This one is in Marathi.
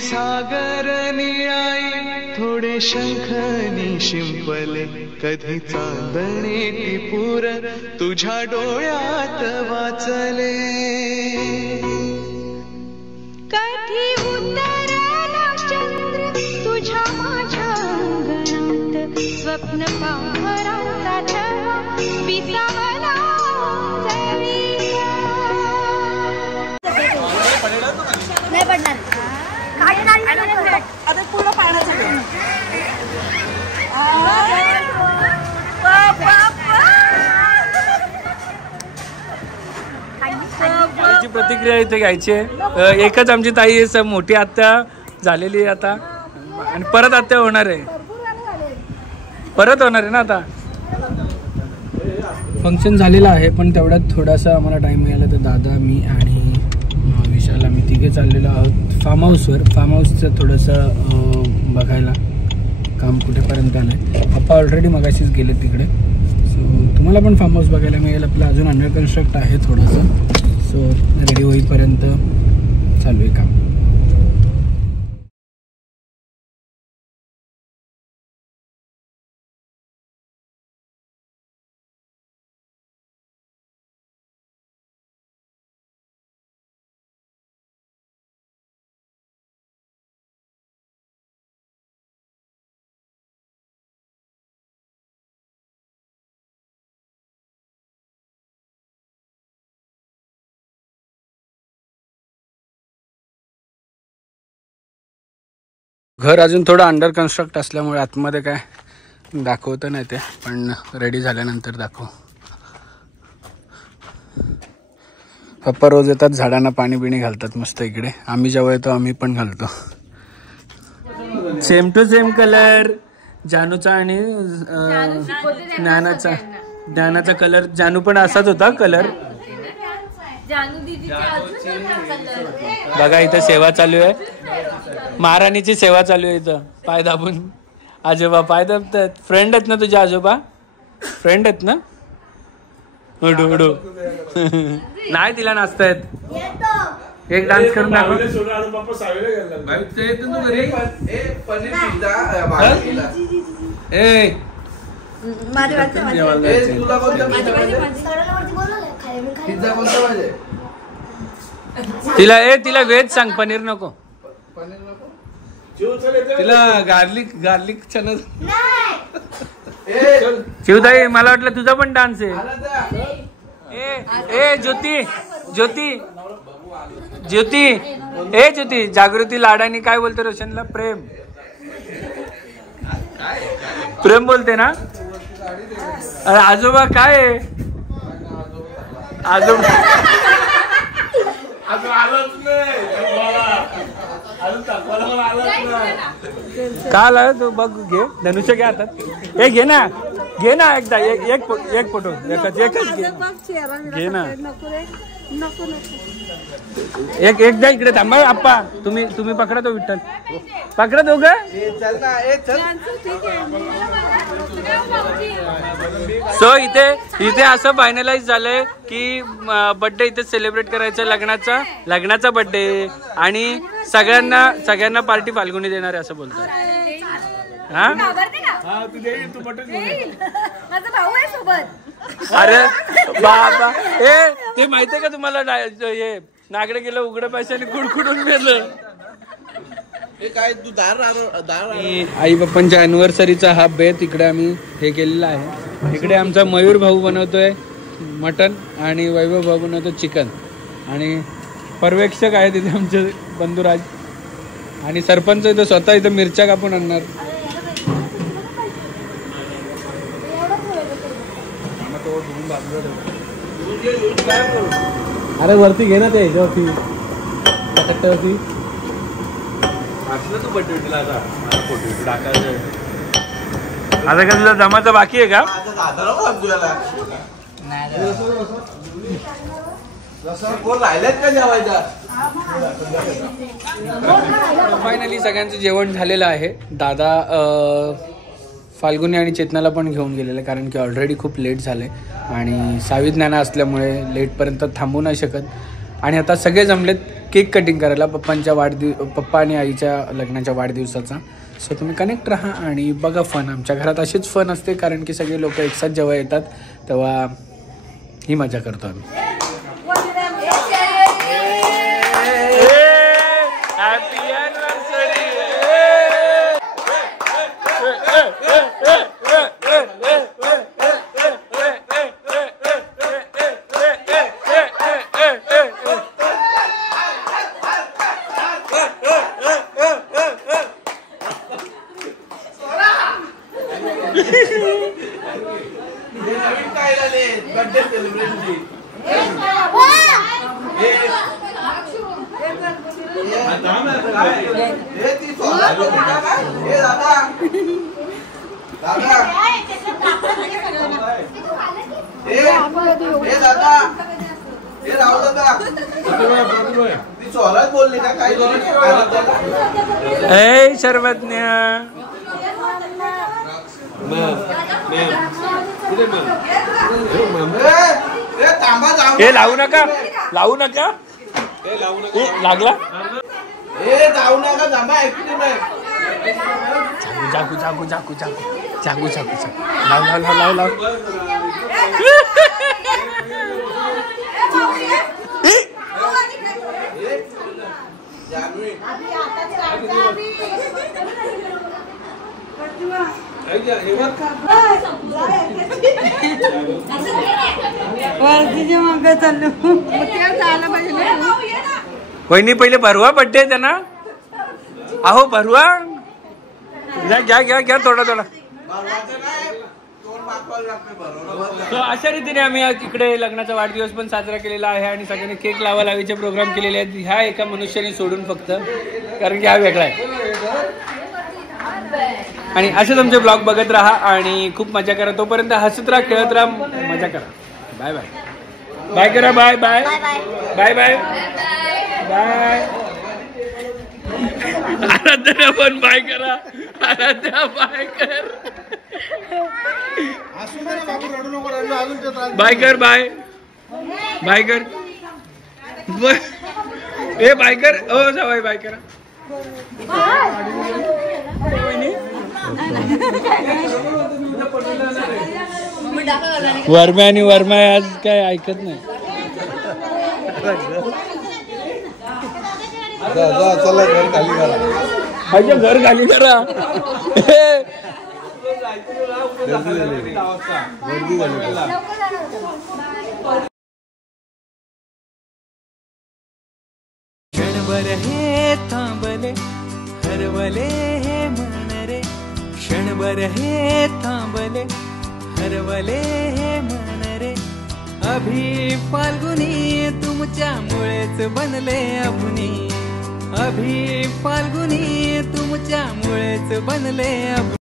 सागर निळाई थोडे शंखनी शिंपले कधी चांदणे टिपूर तुझ्या डोळ्यात वाचले कधी उतरला चंद्र तुझ्या माझ्या अंगणात स्वप्न पांघराचा छळा विसावला नाही पडणार आता पूर्ण पाण्याचं प्रतिक्रिया इथे घ्यायची आहे. एकच आमची ताई आहे, मोठी आत्या झालेली आहे आता आणि परत आत्या होणार आहे, परत होणार आहे ना आता. फंक्शन झालेलं आहे पण तेवढ्यात थोडासा आम्हाला टाइम मिळाला तर दादा मी आणि विशाल आम्ही तिघे चाललेलो आहोत फार्म हाऊसवर. फार्म हाऊसचं थोडंसं बघायला काम कुठेपर्यंत आलं आहे. पप्पा ऑलरेडी मगाशीच गेले तिकडे. सो तुम्हाला पण फार्म हाऊस बघायला मिळेल. आपलं अजून अंडर कन्स्ट्रक्ट आहे थोडंसं. सो रेडी होईपर्यंत चालू आहे काम. घर अजून थोडं अंडर कन्स्ट्रक्ट असल्यामुळे आतमध्ये काय दाखवतं नाही ते, पण रेडी झाल्यानंतर दाखव. पप्पा रोज येतात झाडांना पाणी बिणी घालतात मस्त इकडे. आम्ही जेव्हा येतो आम्ही पण घालतो. सेम टू सेम कलर जानूचा आणि ज्ञानाचा कलर. जानू पण असाच होता कलर. बघा इथं सेवा चालू आहे, महाराणीची सेवा चालू आहे इथं. पाय दाबून आजोबा पाय दाबतात. फ्रेंड आहेत ना तुझे आजोबा? फ्रेंड आहेत ना? उडू उडू नाही तिला नाचतायत. एक डान्स करून दाखव. तिला व्हेज सांग, पनीर नको. तिला गार्लिक चना. शिवताई मला वाटलं तुझा पण डान्स आहे. ए ज्योती ज्योती ज्योती ए ज्योती जागृती लाडानी काय बोलते रोशनला? प्रेम प्रेम बोलते ना. अरे आजोबा काय आहे? आजोबा काल आहे तो बघ. घे धनुष्य घे हातात. हे घे ना एकदा एक फोटो एकच घे ना. एकदा इकडे थांबा. आप्पा तुम्ही पकडा तो विठ्ठल, पकडा दोघ. सो इथे असं फायनलाइज झालंय की बर्थडे इथे सेलिब्रेट करायचं. लग्नाचा बर्थडे आणि सगळ्यांना पार्टी फाल्गुनी देणार आहे असं बोलतात. अरे बाबा ते माहितीये का तुम्हाला? हे नागडे गेलं उघड्या पैशाने कुडकुडून गेलं. आई बाप्पांच्या अॅनिव्हर्सरीचा हा बेत इकडे आम्ही हे केलेला आहे. इकडे आमचा मयूर भाऊ बनवतोय मटन आणि वैभव भाऊ बनवतो चिकन आणि पर्यवेक्षक आहे तिथे आमचे बंधुराज आणि सरपंच इथं स्वतः इथं मिरच्या कापून आणणार. अरे वरती घे ना ते ह्याच्यावरती कट्ट्यावरती. आता का तुला जमाचं बाकी आहे का? फायनली सगळ्यांचं जेवण झालेलं आहे. दादा फाल्गुनी आणि चेतनाला पण घेऊन गेलेलं कारण की ऑलरेडी खूप लेट झाले आणि सावी ज्ञाना असल्यामुळे लेटपर्यंत थांबू नाही शकत. आणि आता सगळे जमलेत केक कटिंग करायला पप्पा आणि आईच्या लग्नाच्या वाढदिवसाचा. सो तुम्ही कनेक्ट राहा आणि बघा फन. आमच्या घरात अशीच फन असते कारण की सगळे लोक एकसाथ जेव्हा येतात तेव्हा ही मजा करतो आम्ही. सर्वज्ञ हे लावू नका लागला लाव वहिनी पहिले भरवा बड्डे त्यांना. अहो भरवा घ्या थोडा. अशा रीतीने आम्ही आज इकडे लग्नाचा वाढदिवस पण साजरा केलेला आहे आणि सगळ्यांनी केक लावायचे प्रोग्राम केलेले आहेत. ह्या एका मनुष्याने सोडून फक्त, कारण की हा वेगळा आहे. आणि असेच आमचे ब्लॉग बघत राहा आणि खूप मजा करा. तोपर्यंत हसत राहा, खेळत राहा, मजा करा. Bye bye. बाय करा. Bye bye bye bye bye. Aaradhya पण बाय करा. आराध्या बाय कर. बाय कर. बाय बाय कर. ए बाय कर. ओ जावाई बाय करा. वर्मा आज काय ऐकत नाही. चला घर खाली करा. घर खाली करा. क्षणभर हे थांबले हरवले हे मन रे. क्षणभर हे थांबले हरवले हे मन रे. अभि फाल्गुनी तुमच्यामुळेच बनले अभुनी. अभि फाल्गुनी तुमच्यामुळेच बनले अभुनी.